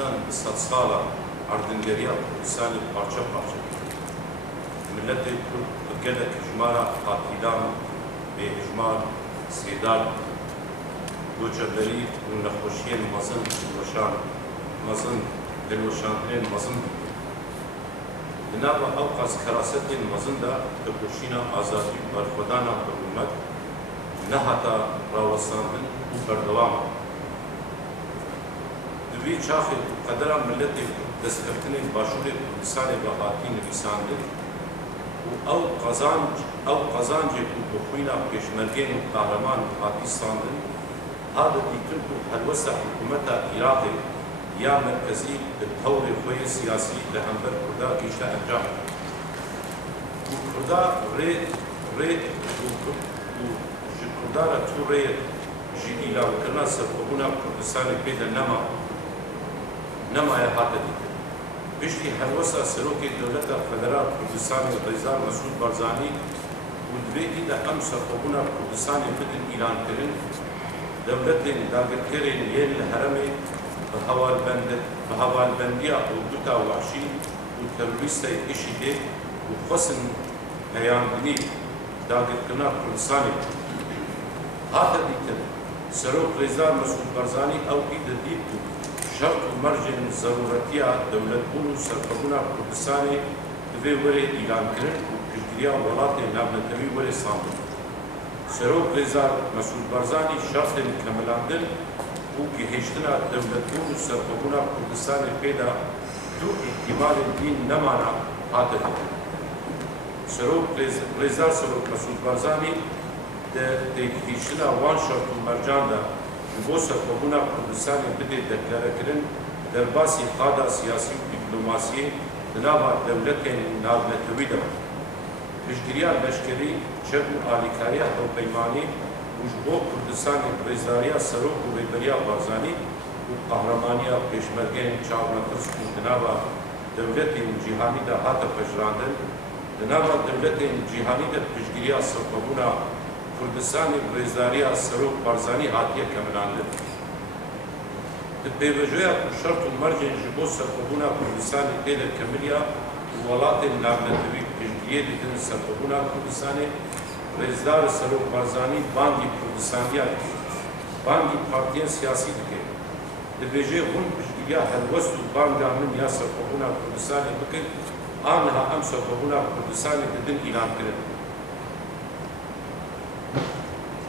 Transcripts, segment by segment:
جنان بسات صالة عردنجريا كردستان بارچه بارچه ملت کرد بگلک اجمالا قاتلان به اجمال سیدال گوچه‌بری و نخوشی مزن دلوشان مزن دلوشاندن مزن لنابا اوقاس کراست مزن دا تکوشینا آزادی برخودانا حکومت نهاتا راوستاندن و بردوام دوی چاخی قدرا ملت دستکفتن باشور کردستان بهاتی نویساندن و او قزانج بخوینا پیشمرگین قهرمان هاتی ساندن هذا دیتن کو هلوسا حکومت عراق یا مرکزی طور خوی سیاسی لهمبر کردا گیشتا انجام و کردا ری کردا را تو ری جی ایلان کرنا سرکوبونا کردستان پیدا نما هاته دیتن بشتی هلوسا سروک دولت فدرال کردستان رضا مسعود بارزانی و دویدی دا ام سرکوبونا کردستان بدن ایلان کرن دولت داگرکرین یل هرمی بهوالبندیا اردوتا وحشی و تروریست اشیده و خسن پیاندنی داگرکنا کردستان هاته دیتن سروک رضا مسعود بارزانی او ایده دید شرط و مرجع ضرورتیا دولت بونو سرکوبونا کردستان دوی وره ایلان کرن و پشتگیریا ولات نابنتوی وره ساندن سروک رضا مسعود بارزانی شرط کملاندن و گهشتنا دولت بونو سرکوبونا کردستان پیدا دو احتمال دین نمانا هاته سروک رضا مسعود بارزانی ده گهشتنا وان شرط و مرجان دا بۆ سەرکۆبوونا کوردستانی بدێت دەکلارەکردن دەرباسی قادا سیاسی و دیپلۆماسی لەناوا دەولەتێن ناونەتەویدا پشتگیریان لەشکری چەک و ئالیکاریە هەڵپەیمانی وش بۆ کوردستانی ڕێزداریە سەرۆک و ڕێبەریا بارزانی و قەهرەمانیە پێشمەرگەیەن چاونەتەس و لەناوا دەولەتێن جیهانیدا هاتە پەژراندن لەناوا دەولەتێن جیهانیدا پشتگیریە سەرکۆبوونا کردستان رێزداریە سەرۆک بارزانی هاتیە کەملاندن پێوەژەیە شەرط و مەرجێن ji بۆ سەرکۆبوونا کوردستانی تێدە کەملیە وڵاتên ناونەتەوی پشتگیریە دیتن سەرکۆبوونا کوردستانی رێزدار سەرۆک بارزانی بانگی کوردستانیە بانگی پارتیên سیاسی dike dibêje hûn piştgiriya helwest û banga min ya سەرکۆبوونا کوردستانی bikin aniha em سەرکۆبوونا کوردستانی didin îlankirin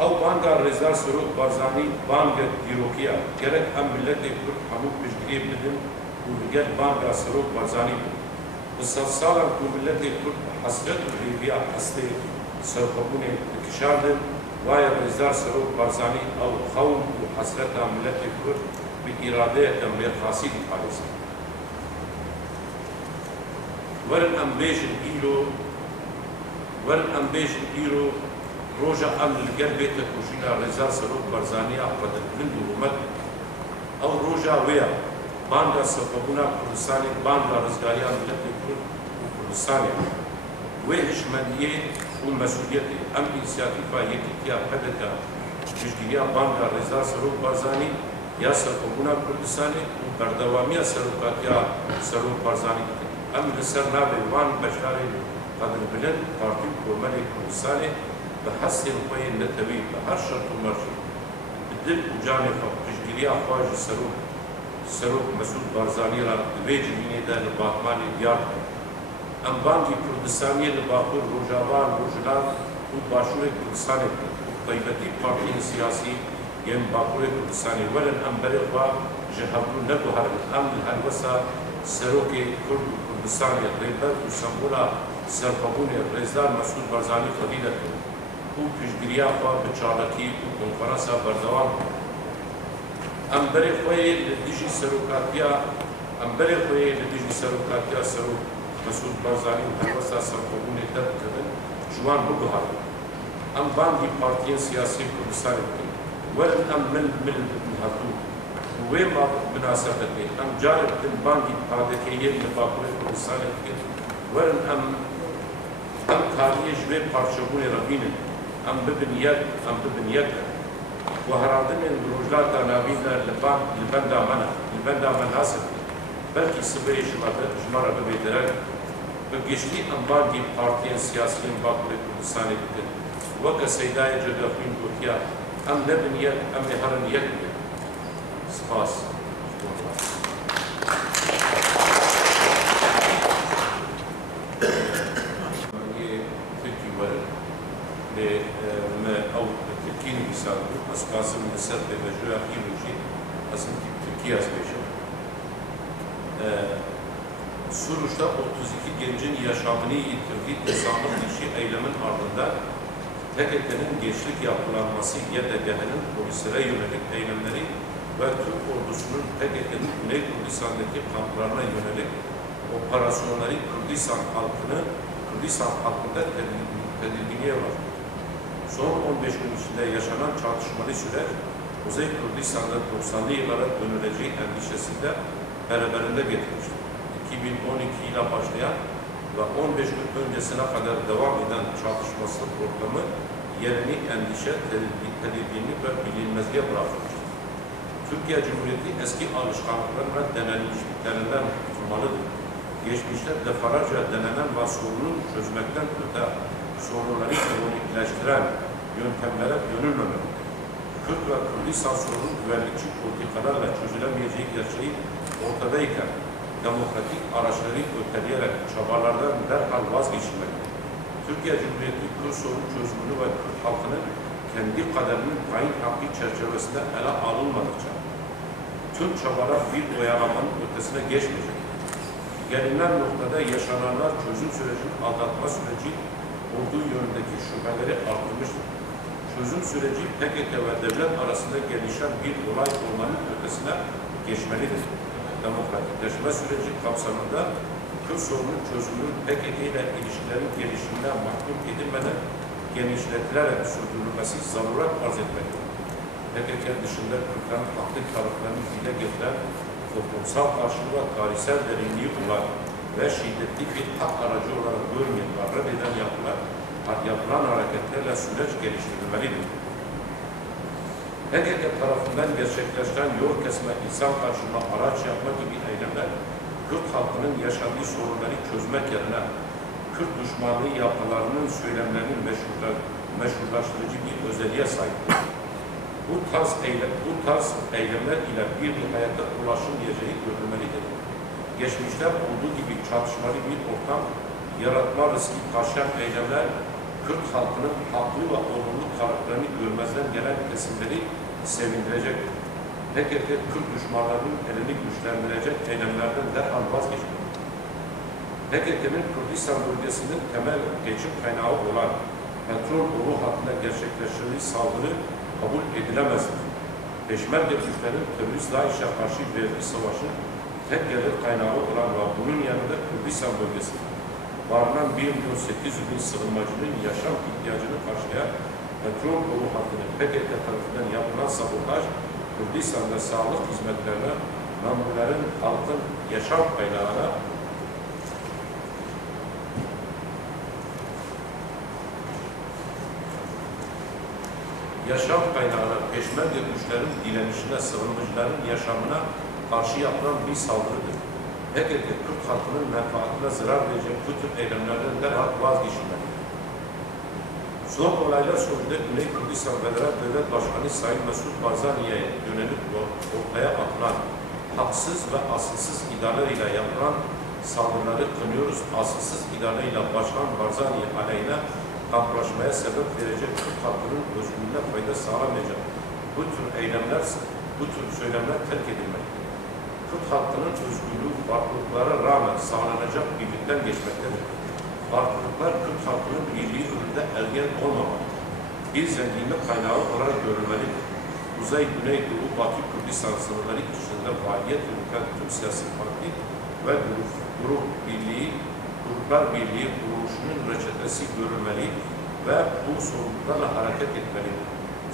او بانگا رێزدار سەرۆک بارزانی بانگە دیرۆکیە گەرەک ئەم ملەتێک کورد هەموو پشتگیری بدن و لەگەل بانگا سەرۆک بارزانی بن بە سەد ساڵان کو ملەتێک کورد حەسرەت و هێویە هەستێ سەرکۆبوونێ دکشاندن وایە رێزدار سەرۆک بارزانی ئەو خەون و حەسرەتا ملەتێک کورد بە ئیرادەیەکە مێرخاسی دیپارێزن وەرن ئەم بێژن ئیرۆ روجا ام لگل بیت کوشینا رضا سەرۆک بارزانیا قدرتمند و حکومت او روجا ویا بانگا سەرکۆبوونا کوردستانی بانگا ڕزگارییا ملەتی کورد و کوردستانی وێ هشمەندیە و مەسئولیەتی ئەم ئینسیاتیڤا یەکێتیە پەدەکە پشتگیرییا بانگا رێزا سەرۆک بارزانی یا سەرکۆبوونا کوردستانی و بەردەوامیە سەرۆکاتیە سەرۆک بارزانی بکەن ئەم لەسەر نابێ وان بەشدارێ قەدربلند پارتی و کۆمەلێ کوردستانی بحسن خوي النتوي بهر شرط ومرجع بدل وجانب پشتگیریە خواج سەرۆک مسعود بارزانی را دوێ جنینێدا لە باغمانی دیار ئەم بانگی کوردستانی لە باکوور ڕۆژاوا ڕۆژهەڵات و باشووری کوردستانی و تایبەتی پارتیên سیاسی یان باکووری کوردستانی وەرن ئەم بەرێخوا ji هەبوو نەگوهرن ئەم هەلوەسا سەرۆکێ کورد و کوردستانی ڕێبەر و سەمبۆلا سەرکۆبوونێ رێزدار مسعود بارزانی خەدی دەکرد و پشتگیرییا خوا بە چاڵەکی و کۆنفەرەنسا بەردەوام ئەم بەرێ خۆی لە دژی سەرۆکاتیە سەرۆک مسعود بارزانی و هەلوەسا سەرکۆبوونێ دەبکەن جوان بگوهرن ئەم بانگی پارتیên سیاسی کوردستانی بکەن وەرن ئەم مل هەبوو وێ مناسەبەتێ ئەم جارێ بدن بانگی پادەکەیەک لە باکووری کوردستانی بکەن وەرن ئەم کاریە ji vê parçebûnê re bînin em bibin yek و هەرادنên rojlata navîn li benda me ne li benda me nasib belki Sibirya Jmarada Beydere ve geçtiği anbar gibi partiyen siyasiyen baklı Kürdistan'ı bitti. Vaka seydaya cedafin gotiya em nebin yek em neharın yek mi? Spas. أو تركيا بيساعدوا بس قاسم من السرد بجوا أخيروجي أصلا Türkiye azbeşi. Suruç'ta 32 gencin yaşamını yitirdiği insanlık dışı eylemin ardından PKK'nın gençlik yapılanması YDG'nin polislere yönelik eylemleri ve Türk ordusunun PKK'nın Güney Kürdistan'daki kamplarına yönelik operasyonları Kürdistan halkında tedirginliğe var. Son 15 gün içinde yaşanan çatışmalı süreç, Kuzey Kürdistan'da 90'lı yıllara dönüleceği endişesinde beraberinde getirmiştir. 2012 ile başlayan ve 15 gün öncesine kadar devam eden çatışması programı yerini endişe, tedirginlik ve bilinmezliğe bırakmıştır. Türkiye Cumhuriyeti eski alışkanlıklarına denenmişliklerinden kurtulmalıdır. Geçmişte defalarca denenen ve sorunu çözmekten öte sorunları kronikleştiren yöntemlere dönülmemelidir. Kürt ve Kürdistan sorunun güvenlikçi politikalarla çözülemeyeceği gerçeği ortadayken demokratik araçları öteleyerek çabalardan derhal vazgeçilmelidir. Türkiye Cumhuriyeti Kürt sorun çözümünü ve Kürt halkının kendi kaderinin tayin hakkı çerçevesinde ele alınmadıkça tüm çabalar bir oyalamanın ötesine geçmeyecek. Gelinen noktada yaşananlar çözüm sürecinin aldatma süreci olduğu yönündeki şüpheleri arttırmıştır. Çözüm süreci PKK ve devlet arasında gelişen bir olay olmanın ötesine geçmelidir. Demokratikleşme süreci kapsamında Kürt sorunun çözümünün PKK ile ilişkilerin gelişiminden mahkum edilmeden genişletilerek sürdürülmesi zaruret arz etmektedir. PKK dışında Kürtlerin haklı taraflarını dile getiren toplumsal karşılığı ve tarihsel derinliği olan ve şiddetli bir hak aracı olarak görmeyen ve reddeden yapılan hareketlerle süreç geliştirilmelidir. PKK tarafından gerçekleştiren yol kesme, insan karşılığına araç yapma gibi eylemler, Kürt halkının yaşadığı sorunları çözmek yerine Kürt düşmanlığı yapılarının söylemlerinin meşrulaştırıcı bir özelliğe sahiptir. Bu tarz eylemler ile bir nihayete ulaşılmayacağı görülmelidir. Geçmişte olduğu gibi çatışmalı bir ortam yaratma riski taşıyan eylemler, Kürt halkının haklı ve olumlu taraflarını görmezden gelen kesimleri sevindirecektir. PKK Kürt düşmanlarının elini güçlendirecek eylemlerden derhal vazgeçmelidir. PKK'nın Kürdistan bölgesinin temel geçim kaynağı olan petrol boru hattına gerçekleştirdiği saldırı kabul edilemezdir. Peşmerge güçlerin terörist DAEŞ'e karşı verdiği savaşın tek gelir kaynağı olan ve bunun yanında Kürdistan bölgesinde barınan 1.800.000 sığınmacının yaşam ihtiyacını karşılayan petrol boru hattının PKK tarafından yapılan sabotaj, Kürdistan'da sağlık hizmetlerine, memurların halkın yaşam kaynağına peşmerge güçlerin direnişine, sığınmacıların yaşamına karşı yapılan bir saldırıdır. PKK Kürt halkının menfaatine zarar verecek bu tür eylemlerden derhal vazgeçilmelidir. Son olaylar sonucunda Güney Kürdistan Federal Devlet Başkanı Sayın Mesut Barzani'ye yönelik ortaya atılan haksız ve asılsız iddialarıyla yapılan saldırıları kınıyoruz. Asılsız iddialarıyla Başkan Barzani aleyhine kamplaşmaya sebep verecek Kürt halkının özgürlüğüne fayda sağlamayacak bu tür söylemler terk edilmelidir. Kürt halkının özgürlüğü farklılıklara rağmen sağlanacak birlikten geçmektedir. Farklılıklar Kürt halkının birliği önünde engel olmamalı. Bir zenginlik kaynağı olarak görülmelidir. Kuzey, Güney, Doğu, Batı Kürdistan sınırları içinde faaliyet yürüten tüm siyasi parti ve gruplar birliği kuruluşunun reçetesi görülmeli ve bu sorumluluklarla hareket etmelidir.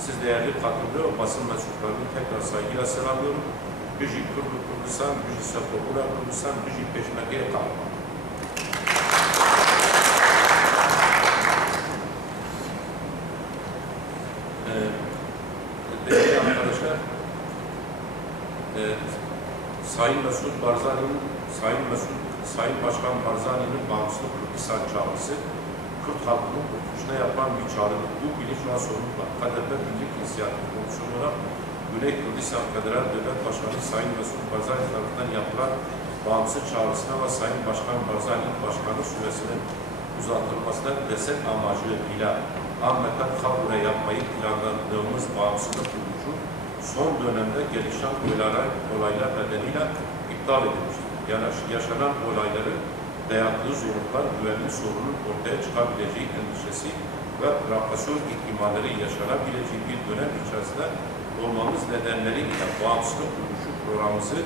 Siz değerli katılımcı ve basın mensuplarını tekrar saygıyla selamlıyorum. Büyük Kürdistan, Büyük Sefobula Kürdistan, Büyük Peşmerge'ye kalma. Değerli arkadaşlar, Sayın Başkan Barzani'nin bağımsızlık Kürdistan çağrısı, Kürt halkının kurtuluşuna yapılan bir çağrıdır. Bu bilinç ve sorumlulukla KDP Birlik İnisiyatifi Komisyonu olarak Güney Kürdistan Federal Devlet Başkanı Sayın Mesut Barzani tarafından yapılan bağımsız çağrısına ve Sayın Başkan Barzani'nin başkanlık süresinin uzatılmasına destek amacıyla Ahmet'ten kabule yapmayı planladığımız bağımsızlık kuruluşu son dönemde gelişen olaylar nedeniyle iptal edilmiştir. Yani yaşanan olayları dayattığı zorluklar güvenlik sorunun ortaya çıkabileceği endişesi ve provokasyon ihtimalleri yaşanabileceği bir dönem içerisinde olmamız nedenleriyle bağımsızlık kuruluşu programımızı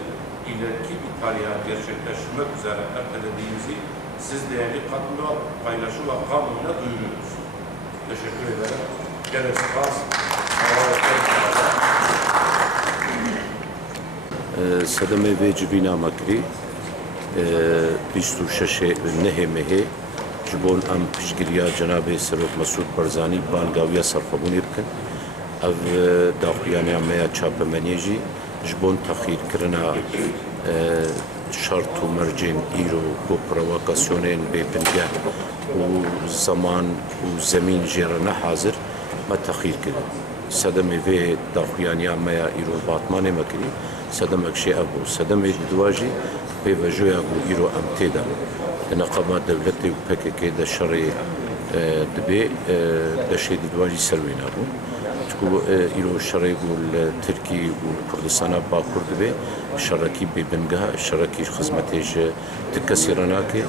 ileriki bir tarihe gerçekleştirmek üzere ertelediğimizi siz değerli katılma, paylaşı ve kamuoyuna duyuruyoruz. Teşekkür ederim. Gerek var. Sedeme ve cibina makri 26 nehemehê ji bo em piştgiriya Cenabê Serok Mesûd Barzanî bangawiya serxwebûnê bikin. Ev daxuyaniya me ya çapemeniyê jî ji bo texîrkirina şart û mercên îro ku provokasyonên bêbingeh û zaman û zemîn jê re nehazir me texîr kirin. Sedemê vê daxuyaniya me ya îro batmanê me kirî, sedemek jî ev bû. Sedemê di duwa jî pêvejoya ku îro em têde di neqeba devletê û PKK de şerê dibe deşê di duwa jî ser wê nebû. Çikû îro şerê ku li Tirkî û Kurdistana Bakur dibe şerekî bêbingeha, şerekî xizmetê ji ti kesî re nake.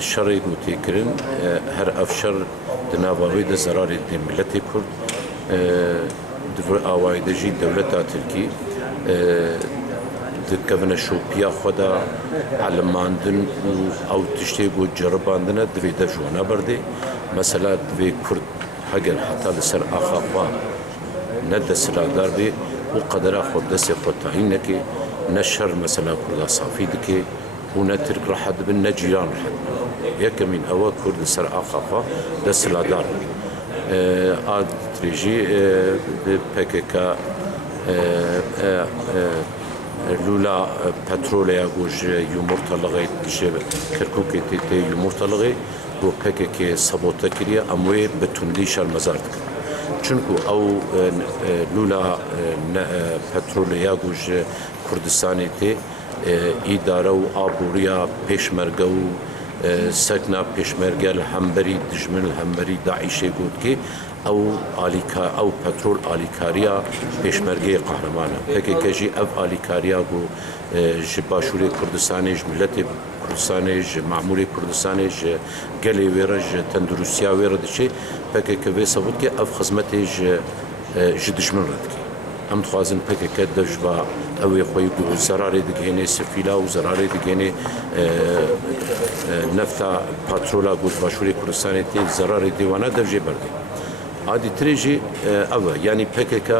Şerê ku tê kirin her ev şer di nava wê de zerarê dê milletê Kurd. Di vir awayê de jî dewleta Tirkî dikevine şopiya xwe de elimandin û ew tiştê ku ceribandine divê dev ji wana berdê. Mesela divê Kurd heger heta li ser axa xwe ne de siladar bê û qedera xwe destê xwe tayîn neke, ne şer mesela Kurda safî dike û ne Tirk rehet dibin ne cîran rehet dibin. Yekemîn ew Kurd li ser axa xwe de siladar be. A tirê jî bi PKK lula petroleya ku ji yumurtalığı ji Kirkukê tê yumurtalığı bu PKK sabote kiriye em wê bi tundî şermezar dikin. Çünkü ew lula petroleya ku ji Kurdistanê tê îdare û aboriya pêşmerge û sekna pêşmerge li hemberî dijmin li hemberî Daişê gotke ew petrol alîkariya pêşmergeyê qehreman e. PKK jî ev alîkariya ku ji başûrê Kurdistanê ji milletê Kurdistanê ji mamûrê Kurdistanê ji gelê wê re ji tendurustiya wê re diçe PKK vê sebût ke ev xizmetê ji dijmin re dike. Em dixwazin PKK dev ji ba evê xwe ku zerarê digihêne sifîla û zerarê digihêne nefta petrola ku başûrê Kurdistanê tê zerarê dêwana dev jê berdê. Adî tirê jî ev e, yanî PKK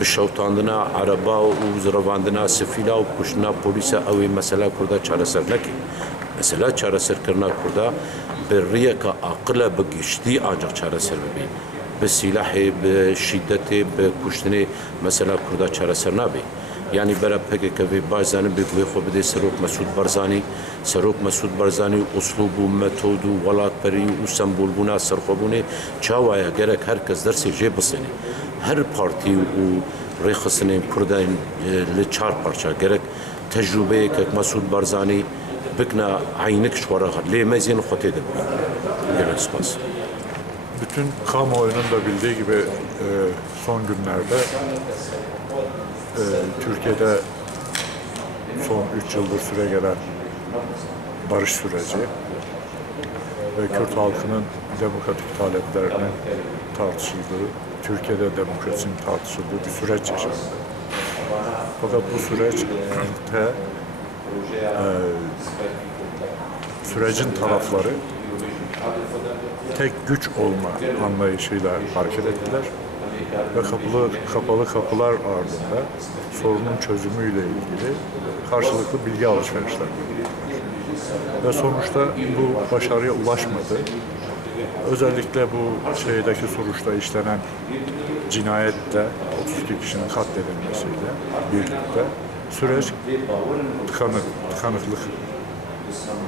bi şewtandina ereba û revandina sifîla û kuştina polîsa ew ê mesela Kurda çareser neke. Mesela çareserkirina Kurda bi rêyeka aqile bi giştî ancak çareser bibe. Bi silahê, bi şîddetê, bi kuştinê mesela Kurda çareser nabe. Yani bera PKK vê baş zanin bê ku wê xwe bide Serok Mesûd Barzanî. Serok Mesûd Barzanî uslûb û metod û welatperî û sembolbûna serxwebûnê çawaya gerek herkes dersê jê bisêne. Her partî û rêxistinên Kurdan li çar parça gerek tecrübeyekek Mesûd Barzanî bikna aynik ji were lê mezên xwe tê de bikîn. Gerek spas. Bütün kamuoyunun da bildiği gibi son günlerde Türkiye'de son 3 yıldır süre gelen barış süreci ve Kürt halkının demokratik taleplerinin tartışıldığı, Türkiye'de demokrasinin tartışıldığı bir süreç yaşandı. Fakat bu süreçte sürecin tarafları tek güç olma anlayışıyla hareket ettiler ve kapalı kapılar ardında sorunun çözümüyle ilgili karşılıklı bilgi alışverişler yaptılar. Ve sonuçta bu başarıya ulaşmadı. Özellikle bu şeydeki Suruç'ta işlenen cinayette 32 kişinin katledilmesiyle birlikte süreç tıkanıklıkla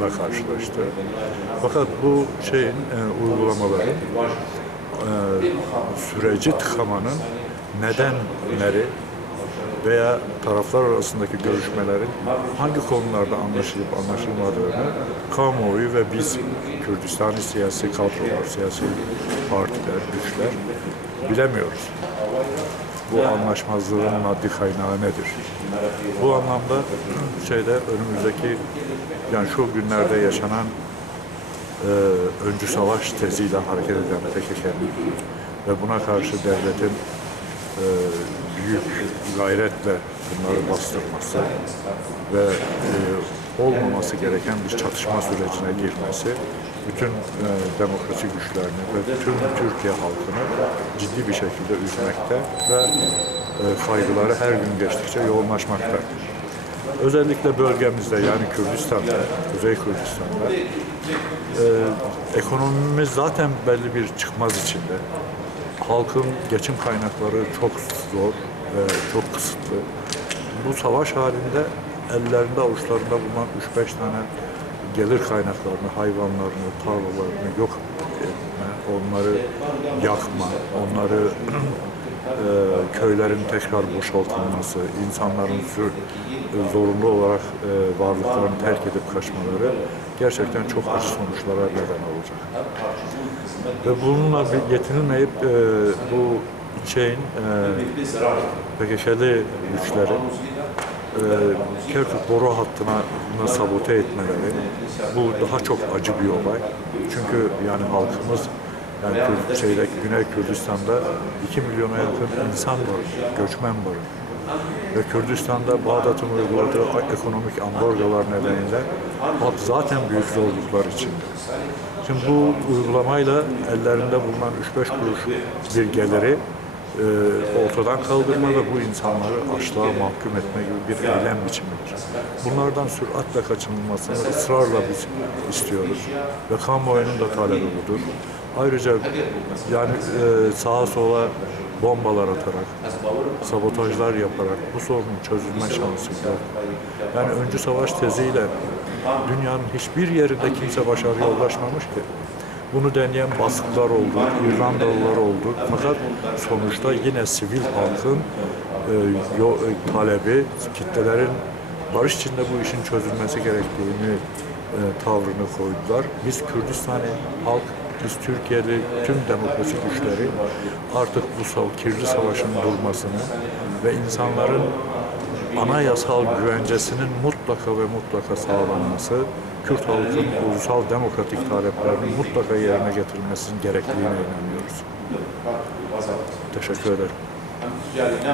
karşılaştı. Fakat bu şeyin uygulamaları süreci tıkamanın nedenleri veya taraflar arasındaki görüşmelerin hangi konularda anlaşılıp anlaşılmadığını kamuoyu ve biz Kürdistani siyasi kadrolar, siyasi partiler, güçler bilemiyoruz. Bu anlaşmazlığın maddi kaynağı nedir? Bu anlamda önümüzdeki yani şu günlerde yaşanan öncü savaş teziyle hareket eden PKK'nın ve buna karşı devletin büyük gayretle bunları bastırması ve olmaması gereken bir çatışma sürecine girmesi bütün demokrasi güçlerini ve bütün Türkiye halkını ciddi bir şekilde üzmekte ve kaygıları her gün geçtikçe yoğunlaşmakta. Özellikle bölgemizde yani Kürdistan'da, Kuzey Kürdistan'da ekonomimiz zaten belli bir çıkmaz içinde. Halkın geçim kaynakları çok zor ve çok kısıtlı. Bu savaş halinde ellerinde avuçlarında bulunan 3-5 tane gelir kaynaklarını, hayvanlarını, tarlalarını yok etme, onları yakma, onları köylerin tekrar boşaltılması, insanların zorunlu olarak varlıklarını terk edip kaçmaları gerçekten çok acı sonuçlara neden olacak. Ve bununla yetinilmeyip bu PKK'li güçlerin Kerkük boru hattını sabote etmeleri bu daha çok acı bir olay. Çünkü yani halkımız yani Güney Kürdistan'da 2 milyona yakın insan var, göçmen var. Ve Kürdistan'da Bağdat'ın uyguladığı ekonomik ambargolar nedeniyle halk zaten büyük zorluklar içinde. Şimdi bu uygulamayla ellerinde bulunan 3-5 kuruş bir geliri ortadan kaldırma ve bu insanları açlığa mahkum etme gibi bir eylem biçimidir. Bunlardan süratle kaçınılmasını ısrarla biz istiyoruz ve kamuoyunun da talebi budur. Ayrıca yani sağa sola bombalar atarak, sabotajlar yaparak bu sorunun çözülme şansı yok. Yani öncü savaş teziyle dünyanın hiçbir yerinde kimse başarıya ulaşmamış ki. Bunu deneyen baskılar oldu, İrlandalılar oldu. Fakat sonuçta yine sivil halkın talebi, kitlelerin barış içinde bu işin çözülmesi gerektiğini tavrını koydular. Biz Kürdistani halk, biz Türkiye'li tüm demokrasi güçleri artık bu kirli savaşın durmasını ve insanların anayasal güvencesinin mutlaka ve mutlaka sağlanması, Kürt halkının ulusal demokratik taleplerinin mutlaka yerine getirilmesinin gerektiğine inanıyoruz. Teşekkür ederim.